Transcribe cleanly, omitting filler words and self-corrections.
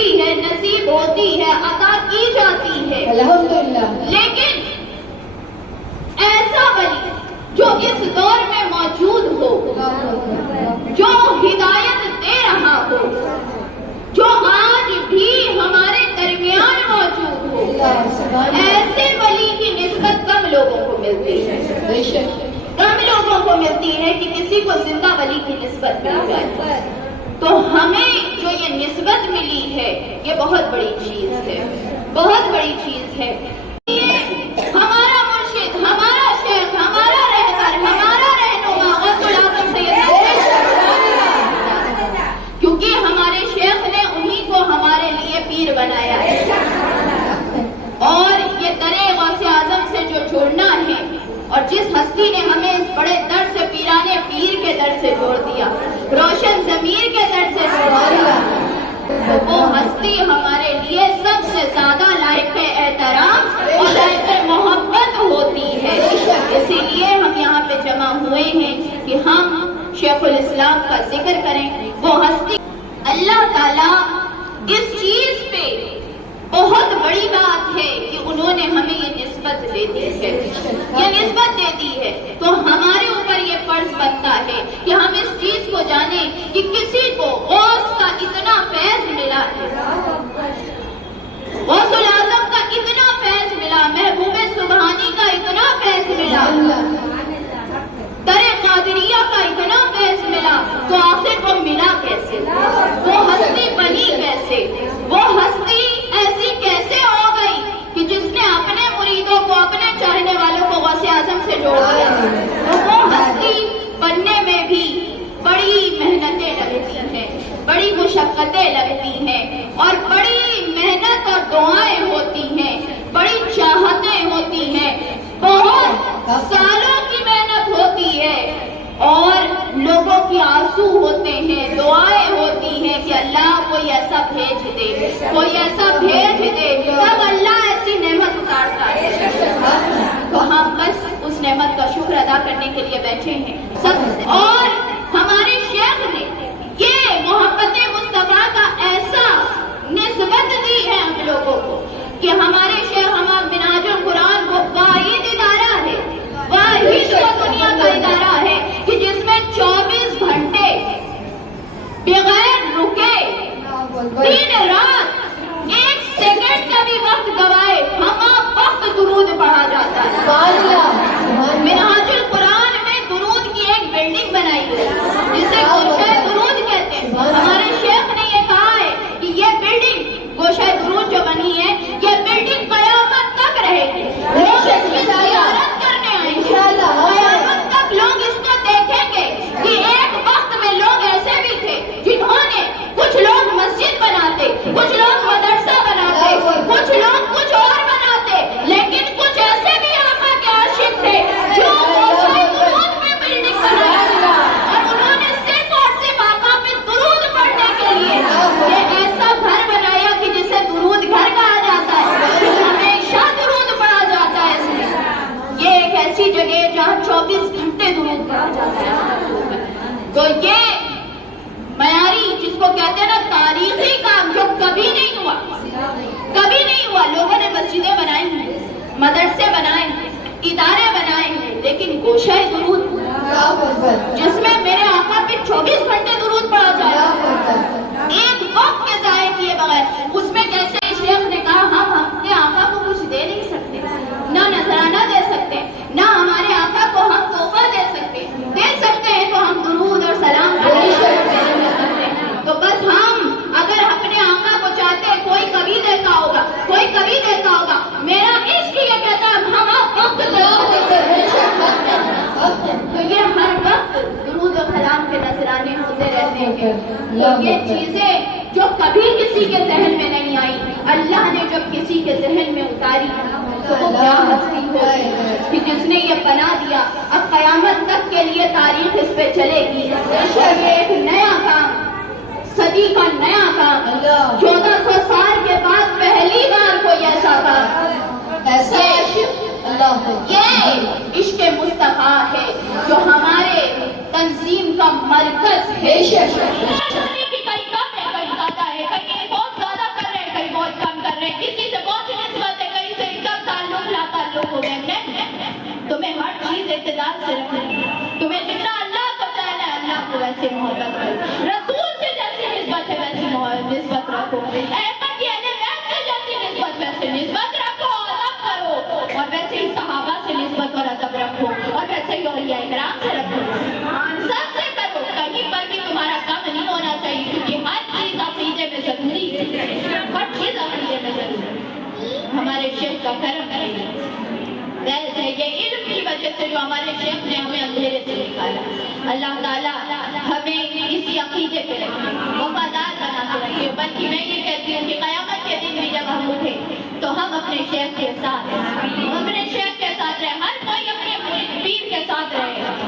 ملتی ہے، نصیب ہوتی ہے، عطا کی جاتی ہے، الحمدللہ۔ لیکن ایسا ولی جو اس دور میں موجود ہو، جو ہدایت دے رہا ہو، جو آج بھی ہمارے درمیان موجود ہو، ایسے ولی کی نسبت کم لوگوں کو ملتی ہے، کم لوگوں کو ملتی ہے کہ کسی کو زندہ ولی کی نسبت مل جائے۔ تو ہمیں جو یہ نسبت ملی ہے یہ بہت بڑی چیز ہے، بہت بڑی چیز ہے۔ ہمارا مرشد، ہمارا شیخ، ہمارا رہبر، ہمارا رہنما غوث الاعظم سید، کیونکہ ہمارے شیخ نے انہی کو ہمارے لیے پیر بنایا ہے، اور یہ درے غوث اعظم سے جو جوڑنا ہے، اور جس ہستی نے ہمیں اس بڑے در سے پیرانے پیر کے در سے جوڑ دیا، روشن ضمیر کے در سے جوڑ دیا، تو وہ ہستی ہمارے لیے سب سے زیادہ لائق احترام اور لائق محبت ہوتی ہے۔ اسی لیے ہم یہاں پہ جمع ہوئے ہیں کہ ہم شیخ الاسلام کا ذکر کریں، وہ ہستی۔ اللہ تعالیٰ اس چیز پہ بہت بڑی بات ہے کہ انہوں نے ہمیں یہ نسبت دے دی ہے، یہ نسبت دے دی ہے، تو ہمارے اوپر یہ فرض بنتا ہے کہ ہم اس چیز کو جانیں کہ کسی کو غوث کا اتنا فیض ملا ہے، غوث الاعظم کا اتنا فیض ملا، محبوب سبحانی کا اتنا فیض ملا، در قادریہ کا اتنا فیض ملا، تو آخر وہ ملا کیسے؟ وہ ہستی بنی کیسے؟ وہ ہستی ایسی کیسے ہو گئی کہ جس نے اپنے مریدوں کو، اپنے چاہنے والوں کو غوث اعظم سے جوڑ دیا؟ تو وہ ہستی بننے میں بھی بڑی محنتیں لگتی ہیں، بڑی مشقتیں لگتی ہیں، اور بڑی محنت اور دعائیں ہوتی ہیں، بڑی چاہتیں ہوتی ہیں، بہت سالوں کی محنت ہوتی ہے، اور لوگوں کی آنسو ہوتے ہیں، دعائیں ہوتی ہیں کہ اللہ کوئی ایسا بھیج دے، کوئی ایسا بھیج دے، تب اللہ ایسی نعمت اتارتا ہے۔ تو ہم بس اس نعمت کا شکر ادا کرنے کے لیے بیٹھے ہیں سب سے، اور ہمارے شیخ نے یہ محبت مصطفیٰ کا ایسا نسبت دی ہے ہم لوگوں کو کہ ہمارے شیخ ہمارا منہاج القرآن وہ واحد ادارہ ہے، واحد وہ دنیا کا ادارہ ہے کہ جس میں 24 گھنٹے بغیر رکے، دن رات، ایک سیکنڈ کا بھی وقت گوائے ہمہ وقت درود پڑھا جاتا ہے۔ منہاج القرآن میں درود کی ایک بلڈنگ بنائی ہے جسے گوشہ درود کہتے ہیں۔ ہمارے شیخ نے یہ کہا ہے کہ یہ بلڈنگ گوشہ درود جو بنی ہے، یہ بلڈنگ قیامت تک رہے گی، لوگ اس کی زیارت کرنے آئیں گے، قیامت تک لوگ اس کو دیکھیں گے کہ ایک وقت میں لوگ ایسے بھی تھے جنہوں نے، کچھ لوگ مسجد بناتے، کچھ لوگ مدرسہ بناتے، کچھ لوگ کچھ اور بناتے، لیکن کچھ ایسے بھی آقا کے عاشق تھے جو گوشہ درود میں بلڈنگ بنایا، اور انہوں نے صرف اور صرف آقا پہ درود پڑھنے کے لیے یہ ایسا گھر بنایا کہ جسے درود گھر کہا جاتا ہے، ہمیشہ درود پڑھا جاتا ہے اس میں۔ یہ ایک ایسی جگہ ہے جہاں 24 گھنٹے درود پڑھا جاتا ہے۔ تو یہ معیاری جس کو کہتے ہیں نا تاریخی کام جو کبھی نہیں ہوا، کبھی نہیں ہوا۔ لوگوں نے مسجدیں بنائی ہیں، مدرسے بنائے ہیں، ادارے بنائے ہیں، لیکن گوشہ درود جس میں میرے آقا پہ 24 گھنٹے درود پڑا جائے، ایک وقت کے ضائع کیے بغیر، اس میں جیسے شیخ نے کہا ہم اپنے آقا کو کچھ دے نہیں سکتے، نہ نذرانہ دے سکتے، نہ ہمارے آقا کو ہم تحفہ دے سکتے ہیں تو ہم درود اور سلام دے سکتے ہیں۔ تو بس ہم اگر اپنے آقا کو چاہتے ہیں، کوئی کبھی دیتا ہوگا، کوئی کبھی دیتا ہوگا، میرا عشق یہ کہتا ہے ہم وقت تو یہ ہر وقت درود و سلام کے نذرانے ہوتے رہتے ہیں۔ تو یہ چیزیں جو کبھی کسی کے ذہن میں نہیں آئی، اللہ نے جب کسی کے ذہن میں اتاری تو وہ کیا ہستی ہوگی کہ جس نے یہ بنا دیا۔ اب قیامت تک کے لیے تاریخ اس پہ چلے گی، یہ ایک نیا کام، صدی کا نیا کام، 1400 سال کے بعد پہلی بار کوئی ایسا کام، ایسا یہ عشق مصطفیٰ ہے جو ہمارے تنظیم کا مرکز ہے۔ درجہ احترام سے رکھو، سب سے کرو، کہیں پر بھی تمہارا کم نہیں ہونا چاہیے، کیونکہ ہر چیز عقیدے میں ضروری ہے، ہر چیز عقیدے میں ضروری ہے۔ ہمارے شیخ کا کرم ہے، ویسے یہ علم کی وجہ سے جو ہمارے شیخ نے ہمیں اندھیرے سے نکالا، اللہ تعالیٰ ہمیں اسی عقیدے پہ رکھے، وفادار بنا کے رکھے۔ بلکہ میں یہ کہتی ہوں کہ قیامت کے دن بھی جب ہم اٹھے تو ہم اپنے شیخ کے ساتھ رہے، ہر کوئی اپنے پیر کے ساتھ رہے،